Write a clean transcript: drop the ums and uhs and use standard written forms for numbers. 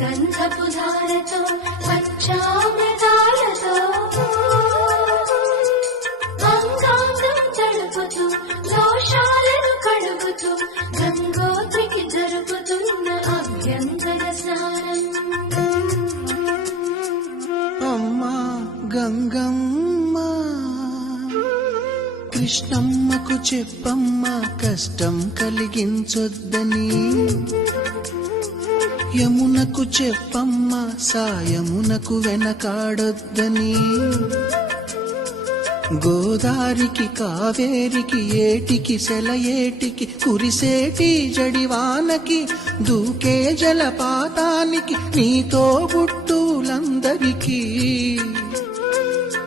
గంధపు ధారతో పంచామృతాలతో అంగాంగం తడుపుతూ దోషాలను కడుగుతూ గంగోత్రికి జరుపుతున్న అభ్యంతర స్నానం. అమ్మా గంగమ్మ, కృష్ణమ్మకు చెప్పమ్మా కష్టం కలిగించొద్దని. యమునకు చెప్పమ్మా సాయమునకు వెనకాడొద్దని. గోదారికి కావేరికి ఏటికి సెలయేటికి కురిసేటి జడివానకి దూకే జలపాతానికి నీతో బుట్టులందరికీ